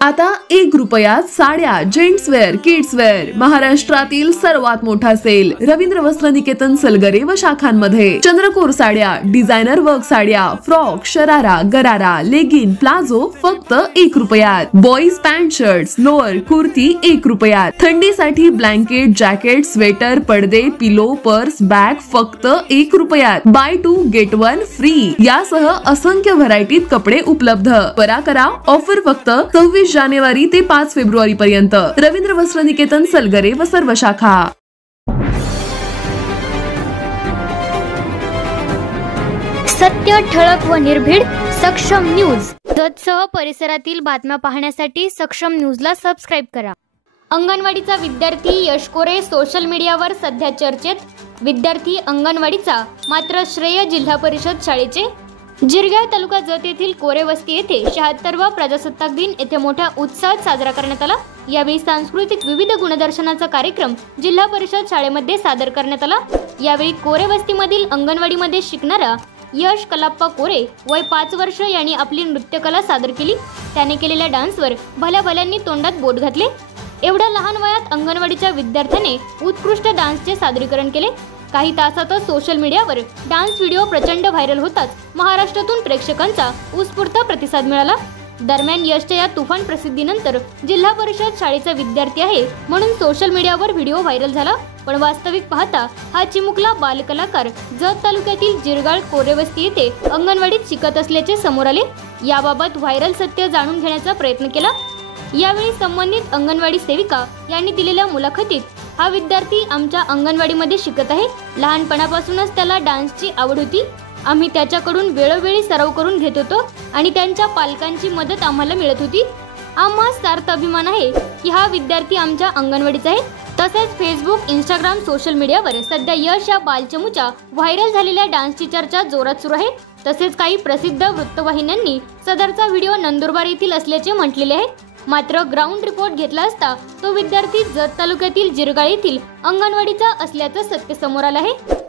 आता 1 रुपयात साड्या, जेंट्स वेअर, किड्स वेअर, महाराष्ट्रातील सर्वात मोठा सेल रवींद्र वस्त्र निकेतन सलगरे व शाखांमध्ये. चंद्रकोर साड्या, डिझायनर वर्क साड्या, फ्रॉक, शरारा, गरारा, लेगिन, प्लाझो फक्त 1 रुपयात. Boys pant, shirts, lower, kurti 1 रुपयात. थंडीसाठी ब्लँकेट, जॅकेट, स्वेटर, पडदे, पिलो, पर्स, बॅग फक्त 1 रुपयात. बाय 2 गेट 1 फ्री यासह असंख्य व्हरायटीत कपडे उपलब्ध. त्वरा करा, ऑफर फक्त 26 जानेवारी ते 5 फेब्रुवारी पर्यंत. रवींद्र वस्त्र निकेतन सलगरे व सर्व शाखा. सत्य, ठळक व निर्भीड सक्षम न्यूज. जतसह परिसरातील बातम्या पाहण्यासाठी सक्षम न्यूजला सबस्क्राईब करा. अंगणवाडीचा विद्यार्थी यश कोरे सोशल मीडियावर सध्या चर्चेत. विद्यार्थी अंगणवाडीचा मात्र श्रेय जिल्हा परिषद शाळेचे. जिरगाव तालुका जत येथील कोरे वस्ती येथे 76वा प्रजासत्ताक दिन येथे मोठ्या उत्साहात साजरा करण्यात आला. यावेळी सांस्कृतिक विविध गुणदर्शनाचा कार्यक्रम जिल्हा परिषद शाळेमध्ये सादर करण्यात आला. यावेळी कोरे वस्तीमधील अंगणवाडीमध्ये शिकणारा यश कलाप्पा कोरे वय 5 वर्ष यांनी आपली नृत्यकला सादर केली. त्याने केलेल्या डान्सवर भल्या भल्यांनी तोंडात बोट घातले. एवढ्या लहान वयात अंगणवाडीच्या विद्यार्थ्याने उत्कृष्ट डान्सचे सादरीकरण केले. काही तासातच सोशल मीडियावर डान्स व्हिडिओ प्रचंड व्हायरल होताच महाराष्ट्रातून प्रेक्षकांचा उत्स्फूर्त प्रतिसाद मिळाला. दरम्यान यशच्या या तुफान प्रसिद्धीनंतर जिल्हा परिषद शाळेचा विद्यार्थी आहे म्हणून सोशल मीडियावर व्हिडिओ व्हायरल झाला. पण वास्तविक पाहता हा चिमुकला बालकलाकार जत तालुक्यातील जिरगाळ कोरेवस्ती येथे अंगणवाडीत शिकत असल्याचे समोर आले. याबाबत व्हायरल सत्य जाणून घेण्याचा प्रयत्न केला. यावेळी संबंधित अंगणवाडी सेविका यांनी दिलेल्या मुलाखतीत हा विद्यार्थी आमच्या अंगणवाडीमध्ये शिकत आहे. लहानपणापासूनच त्याला डान्सची आवड होती. आम्ही त्याच्याकडून वेळोवेळी सराव करून घेत होतो आणि त्यांच्या पालकांची मदत आम्हाला मिळत होती. आम्हा सार्थ अभिमान आहे की हा विद्यार्थी आमच्या अंगणवाडीचा आहे. तसेच फेसबुक, इंस्टाग्राम, सोशल मीडियावर सध्या यश या बालचमूच्या व्हायरल झालेल्या डान्सची चर्चा जोरात सुरू आहे. तसेच काही प्रसिद्ध वृत्तवाहिन्यांनी सदरचा व्हिडिओ नंदुरबार येथील असल्याचे म्हटलेले आहे. मात्र ग्राउंड रिपोर्ट घेतला असता तो विद्यार्थी जत तालुक्यातील जिरगाळ येथील अंगणवाडीचा असल्याचं सत्य समोर आलं आहे.